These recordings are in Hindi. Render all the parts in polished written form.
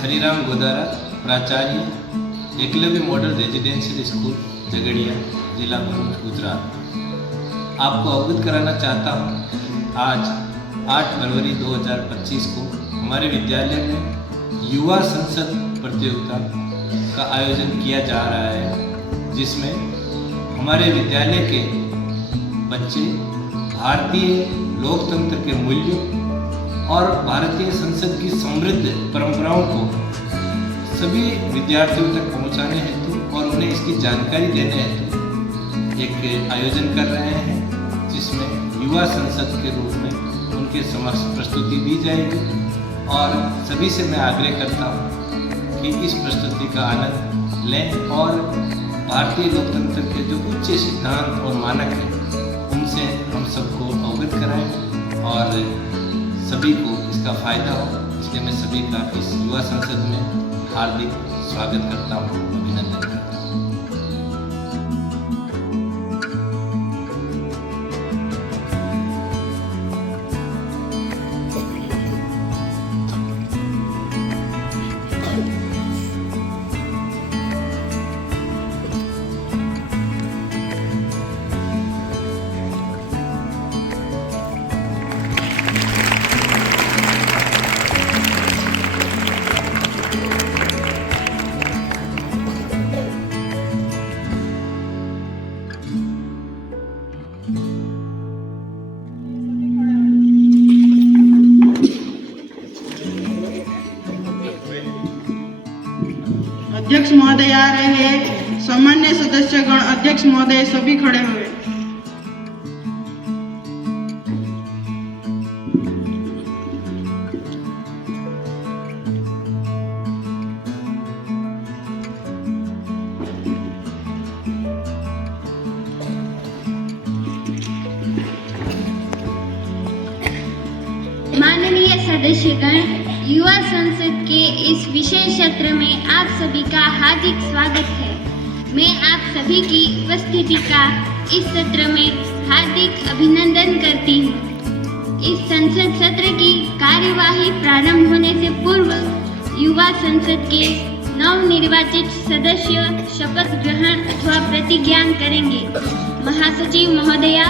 हरिराम गोदारा, प्राचार्य, Eklavya model residential school, Jhagadia, जिला भरूच, गुजरात। आपको अवगत कराना चाहता हूँ, आज 8 फरवरी 2025 को हमारे विद्यालय में युवा संसद प्रतियोगिता का आयोजन किया जा रहा है, जिसमें हमारे विद्यालय के बच्चे भारतीय लोकतंत्र के मूल्यों और भारतीय संसद की समृद्ध परंपराओं को सभी विद्यार्थियों तक पहुंचाने हेतु और उन्हें इसकी जानकारी देने हेतु एक आयोजन कर रहे हैं, जिसमें युवा संसद के रूप में उनके समक्ष प्रस्तुति दी जाएगी। और सभी से मैं आग्रह करता हूँ कि इस प्रस्तुति का आनंद लें और भारतीय लोकतंत्र के जो उच्च सिद्धांत और मानक हैं उनसे हम सबको अवगत कराएं और सभी को इसका फायदा हो। इसलिए मैं सभी का इस युवा संसद में हार्दिक स्वागत करता हूँ, अभिनंदन करता हूँ। अध्यक्ष महोदय आ रहे हैं। सामान्य सदस्यगण, अध्यक्ष महोदय सभी खड़े हुए। माननीय सदस्यगण, युवा संसद के इस विशेष सत्र में आप सभी का हार्दिक स्वागत है। मैं आप सभी की उपस्थिति का इस सत्र में हार्दिक अभिनंदन करती हूँ। इस संसद सत्र की कार्यवाही प्रारंभ होने से पूर्व युवा संसद के नवनिर्वाचित सदस्य शपथ ग्रहण अथवा प्रतिज्ञान करेंगे। महासचिव महोदया,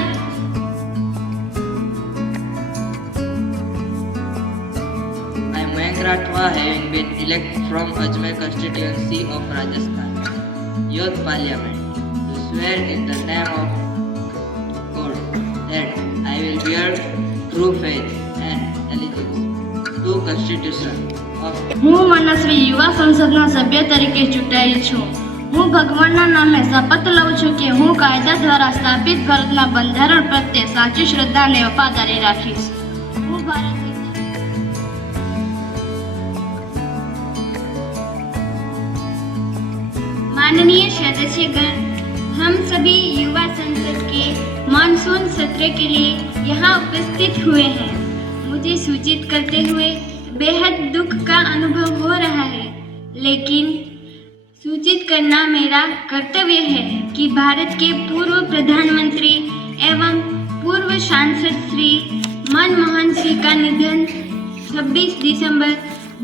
Rathwa, having been elected from Ajmer constituency of Rajasthan Youth Parliament, to swear in the name of God that I will bear true faith and allegiance to Constitution of હું મનસ્વી યુવા સંસદના સભ્ય તરીકે ચૂંટાઈ છું. હું ભગવાનના નામે શપથ લઉં છું કે હું કાયદા દ્વારા સ્થાપિત ભારતના બંધારણ પ્રત્યે સાચી શ્રદ્ધા અને વફાદારી રાખીશ. હું ભારત माननीय सदस्यगण, हम सभी युवा संसद के मानसून सत्र के लिए यहाँ उपस्थित हुए हैं। मुझे सूचित करते हुए बेहद दुख का अनुभव हो रहा है, लेकिन सूचित करना मेरा कर्तव्य है कि भारत के पूर्व प्रधानमंत्री एवं पूर्व सांसद श्री मनमोहन सिंह का निधन 26 दिसंबर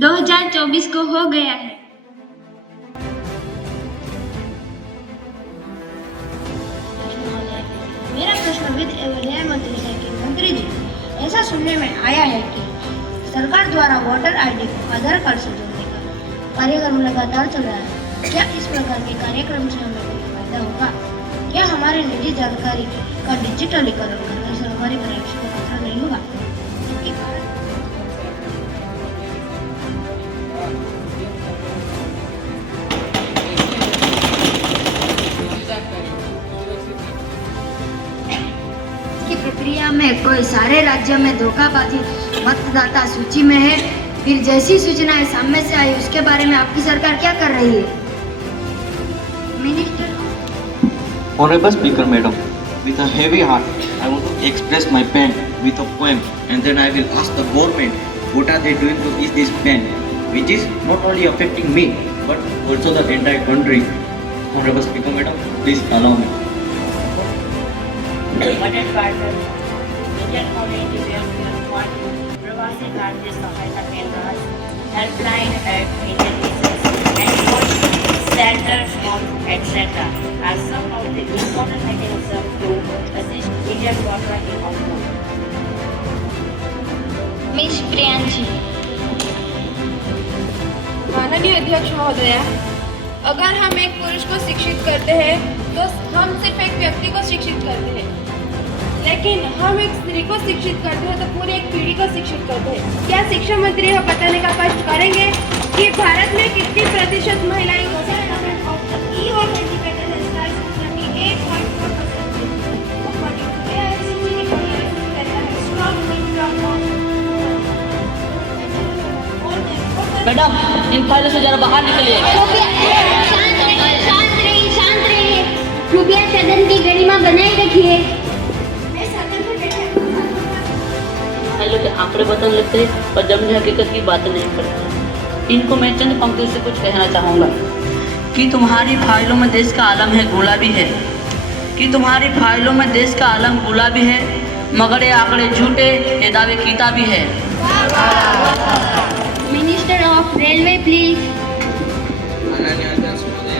2024 को हो गया है। मेरा प्रश्न वित्त एवं न्याय मंत्री है कि मंत्री जी, ऐसा सुनने में आया है कि सरकार द्वारा वोटर आईडी को आधार कार्ड से जोड़ने का कार्यक्रम लगातार चल रहा है। क्या इस प्रकार के कार्यक्रम से हमें कोई फायदा होगा? क्या हमारे निजी जानकारी का डिजिटलीकरण करने से हमारी प्राइवेसी को खतरा नहीं होगा? प्रक्रिया में कोई सारे राज्यों में धोखाबाजी मतदाता सूची में है, फिर जैसी सूचनाएं सामने से आई उसके बारे में आपकी सरकार क्या कर रही है? Minister Honorable Speaker Madam, with a heavy heart, I want to express my pain with a poem, and then I will ask the government what are they doing to ease this pain, which is not only affecting me but also the entire country. Honorable Speaker Madam, please allow me. Budget पार्षद इंडियन कॉलेज प्रवासी भारतीय सहायता केंद्र helpline at Indian missions, and coaching centers, etc. are some of the important mechanisms to assist Indian water in output. Miss Priyanshi. माननीय अध्यक्ष महोदया, अगर हम एक पुरुष को शिक्षित करते हैं तो हम सिर्फ एक व्यक्ति को शिक्षित करते हैं, लेकिन हम एक स्त्री को शिक्षित करते हैं तो पूरी एक पीढ़ी को शिक्षित करते हैं। क्या शिक्षा मंत्री यह बताने का कष्ट करेंगे कि भारत में कितनी प्रतिशत महिलाएं मैडम, इन फाइलों से जरा बाहर निकलिए। शांत रहिए। कृपया सदन की गरिमा बनाए रखिए। फाइलों के आंकड़े बदल लगते हैं और जमने हकीकत की बातें नहीं करते। इनको मैं चंद पंक्तियों से कुछ कहना चाहूँगा कि तुम्हारी फाइलों में देश का आलम है गुलाबी है, कि तुम्हारी फाइलों में देश का आलम गुलाबी है, मगर ये आंकड़े झूठे, ये दावे किताबी है। Minister of railway please. माननीय अध्यक्ष महोदय,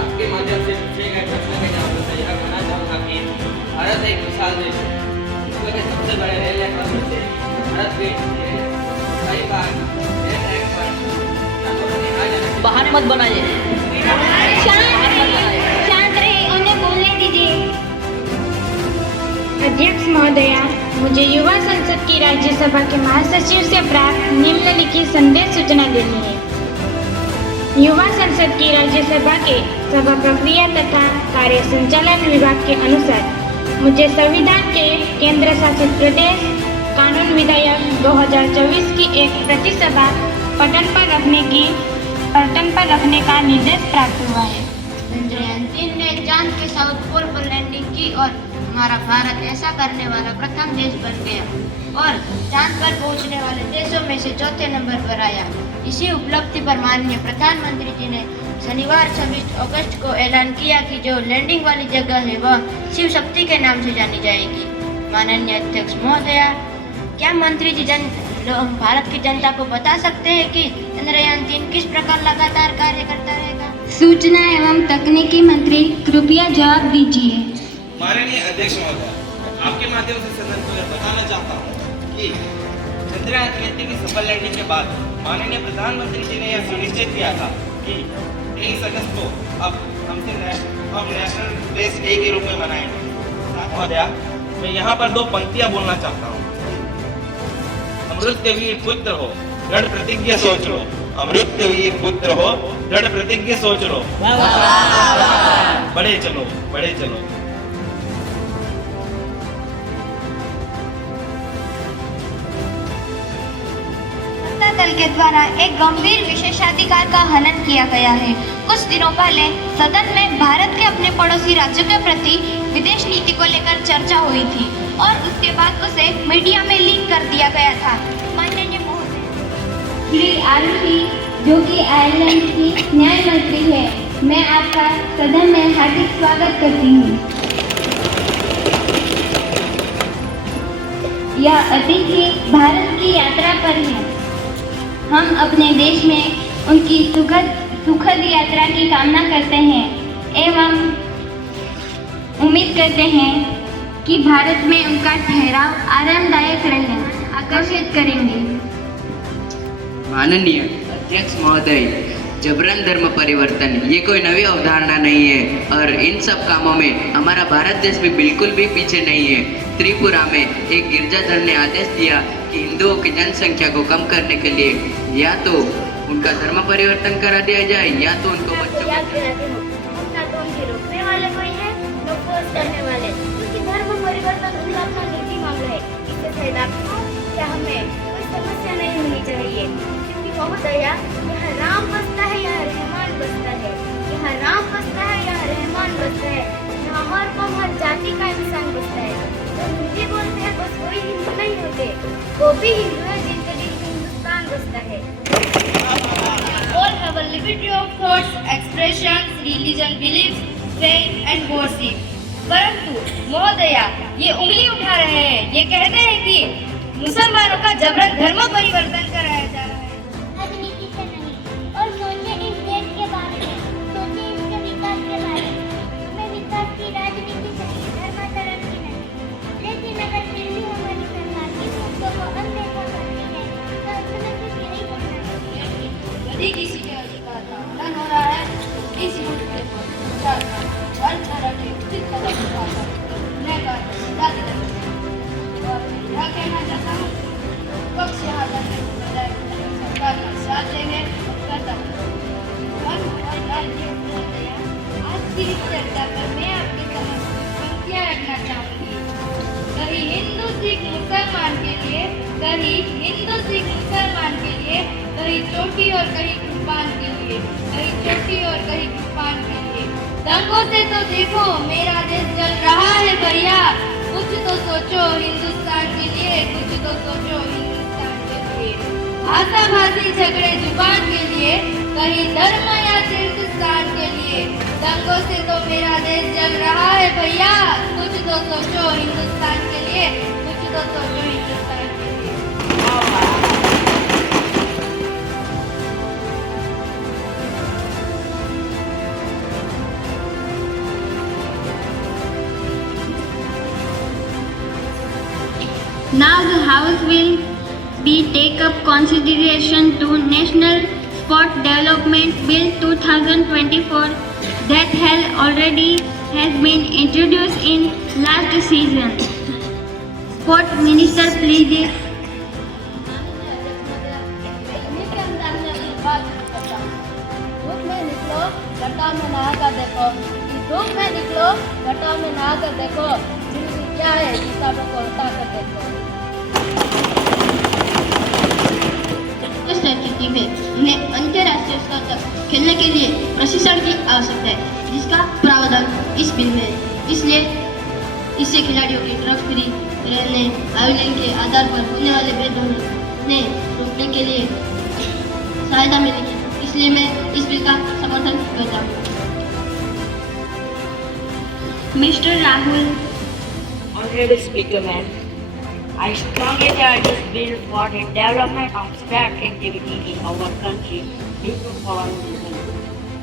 आपके माध्यम से पूछे गए प्रश्न के जवाब में यह कहना चाहूँगा कि भारत एक विशाल देश है। विश्व के सबसे बड़े रेल नेटवर्क में से भारत के कई बार रेल ट्रैक पर बहाने मत बनाइए। शांत रहिए, उन्हें बोलने दीजिए। अध्यक्ष महोदया, मुझे युवा संसद की राज्यसभा के महासचिव से प्राप्त निम्नलिखित संदेश सूचना देनी है। युवा संसद की राज्यसभा के सभा प्रक्रिया तथा कार्य संचालन विभाग के अनुसार मुझे संविधान के केंद्र शासित प्रदेश कानून विधेयक 2024 की एक प्रतिसभा पटन पर रखने का निर्देश प्राप्त हुआ है। चंद्रयान 3 ने चांद के साउथ पोल पर लैंडिंग की और हमारा भारत ऐसा करने वाला प्रथम देश बन गया और चांद पर पहुंचने वाले देशों में से चौथे नंबर पर आया। इसी उपलब्धि पर माननीय प्रधानमंत्री जी ने शनिवार 26 अगस्त को ऐलान किया कि जो लैंडिंग वाली जगह है वह शिव शक्ति के नाम से जानी जाएगी। माननीय अध्यक्ष महोदया, क्या मंत्री जी भारत की जनता को बता सकते हैं कि चंद्रयान 3 किस प्रकार लगातार कार्य करता रहेगा? सूचना एवं तकनीकी मंत्री कृपया जवाब दीजिए। माननीय अध्यक्ष महोदय, आपके माध्यम से सदन को यह बताना चाहता हूँ कि चंद्रयान 3 की सफल लैंडिंग के बाद माननीय प्रधानमंत्री जी ने यह सुनिश्चित किया था कि 23 अगस्त को अब नेशनल स्पेस डे के रूप में मनाएंगे। महोदया, मैं यहाँ पर 2 पंक्तियाँ बोलना चाहता हूँ। अमृतवीर पुत्र हो, दृढ़ प्रतिज्ञा सोच लो। अमृतवीर पुत्र हो, दृढ़ प्रतिज्ञा सोच लो। बढ़े चलो, बढ़े चलो। दल के द्वारा एक गंभीर विशेषाधिकार का हनन किया गया है। कुछ दिनों पहले सदन में भारत के अपने पड़ोसी राज्यों के प्रति विदेश नीति को लेकर चर्चा हुई थी और उसके बाद उसे मीडिया में लीक कर दिया गया था। माननीय महोदय, श्री आरुषि, जो कि आयरलैंड की न्याय मंत्री है, मैं आपका सदन में हार्दिक स्वागत करती हूँ। यह अतिथि भारत की यात्रा पर है। हम अपने देश में उनकी सुखद यात्रा की कामना करते हैं एवं उम्मीद करते हैं कि भारत में उनका ठहराव आरामदायक रहे, आकर्षित करेंगे। माननीय अध्यक्ष महोदय, जबरन धर्म परिवर्तन ये कोई नई अवधारणा नहीं है और इन सब कामों में हमारा भारत देश भी बिल्कुल भी पीछे नहीं है। त्रिपुरा में एक गिरजाधर ने आदेश दिया कि हिंदुओं की जनसंख्या को कम करने के लिए या तो उनका धर्म परिवर्तन करा दिया जाए या तो उनको बच्चों रोकने वाले कोई है, न फोर्स करने वाले। क्योंकि धर्म परिवर्तन उनका अपना नीति मामला है। इससे सैद्धांतिकों क्या हमें कोई समस्या नहीं होनी चाहिए, क्योंकि महोदया यहाँ राम बसता है, यहाँ रहमान बसता है, यहाँ राम बसता है, यहाँ रहमान बसता है, यहाँ हर कौम हर जाति का इंसान बसता है। तो हिंदी बोलते हैं बस वही हिंदू नहीं होते, वो भी हिंदू है जिनके दिल में हिंदुस्तान बसता है। All have a liberty of thoughts, expressions, religion, beliefs, faith and worship. परंतु महोदया, ये उंगली उठा रहे हैं, ये कहते हैं कि मुसलमानों का जबरन धर्म परिवर्तन कराया जा रहा है। इस मुद्दे पर प्रशासन हर तरह के उचित कदम उठाकर गुनहगार को सजा दिलाएगी। और मैं यह कहना चाहता हूँ पक्ष यहाँ करने के बजाय सरकार का साथ देंगे और करता आज की इस चर्चा पर मैं आपके समक्ष पंक्तियाँ रखना चाहूँगी। कहीं हिंदू सिख मुसलमान के लिए, कहीं हिंदू सिख मुसलमान के लिए, कहीं चोटी और कहीं कुर्बान के लिए, कहीं चोटी और कहीं कुर्बान के लिए। दंगों से तो देखो मेरा देश जल रहा है भैया, कुछ तो सोचो हिंदुस्तान के लिए, कुछ तो सोचो हिंदुस्तान के लिए। भाषा भाषी झगड़े जुबान के लिए, कहीं धर्म या तीर्थ स्थान के लिए। दंगों से तो मेरा देश जल रहा है भैया, कुछ तो सोचो हिंदुस्तान के लिए, कुछ तो सोचो हिंदुस्तान के लिए। Now the House will be take up consideration to National Sport Development Bill 2024 that has been introduced in last season. Sport Minister please. धूप में निकलो घटा में नहा कर देखो, धूप में निकलो घटा में नहा कर देखो, जिंदगी क्या है किताबों को उठा कर देखो। इस स्थिति में उन्हें अंतर्राष्ट्रीय स्तर तक खेलने के लिए प्रशिक्षण की आवश्यकता है, जिसका प्रावधान इस बिल में है। इसलिए इससे खिलाड़ियों की ड्रग्स फ्री रहने, आयोजन के आधार पर होने वाले भेदभाव ने रोकने के लिए सहायता मिलेगी। इसलिए मैं इस बिल का समर्थन करता हूँ। Mr. Rahul. Honorable Speaker, ma'am, I strongly urge this bill for the development of sport activity in our country due to following reasons.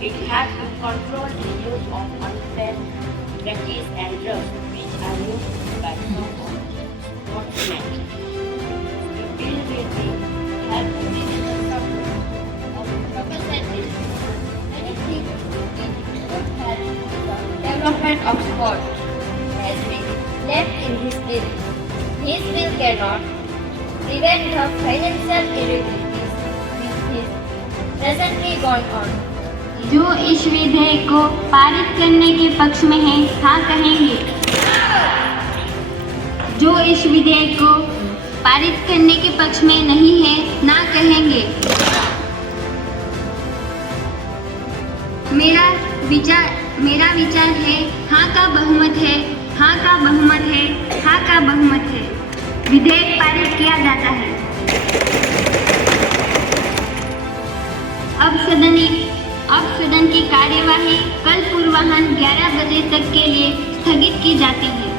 It has to control the use of unfair practice and drugs which are used by some of sportsmen. The bill will be helpful in the support of representatives. Anything which could help the development of sport has been left in this bill. This bill cannot prevent the financial irregularities which is presently going on. जो इस विधेयक को पारित करने के पक्ष में है हाँ कहेंगे। जो इस विधेयक को पारित करने के पक्ष में नहीं है ना कहेंगे। मेरा विचार है हाँ का बहुमत है, हाँ का बहुमत है, हाँ का बहुमत है। विधेयक पारित किया जाता है। अब सदन की कार्यवाही कल पूर्वाह्न 11 बजे तक के लिए स्थगित की जाती है।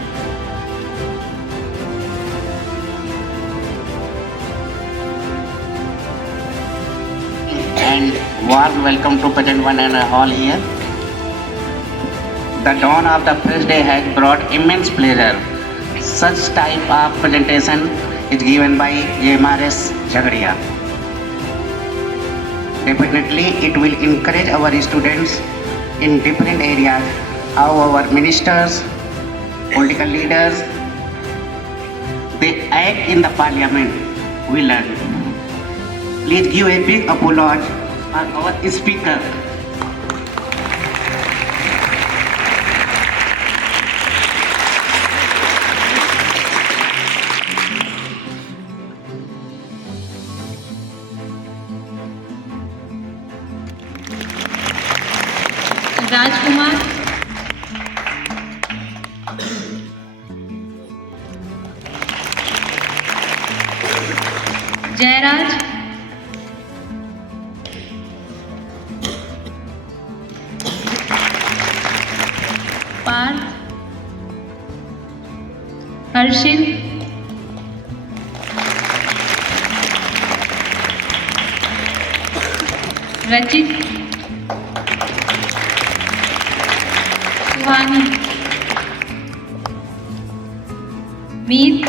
And warm welcome to present one and all here. The dawn of the first day has brought immense pleasure. Such type of presentation is given by JMRS Jhagadia. Definitely it will encourage our students in different areas, how our ministers, political leaders, they act in the parliament, we learn. Please give a big applause for our speaker. राजकुमार, जयराज, पार्थ, हर्षिल, रचित, सुहानी, मीत,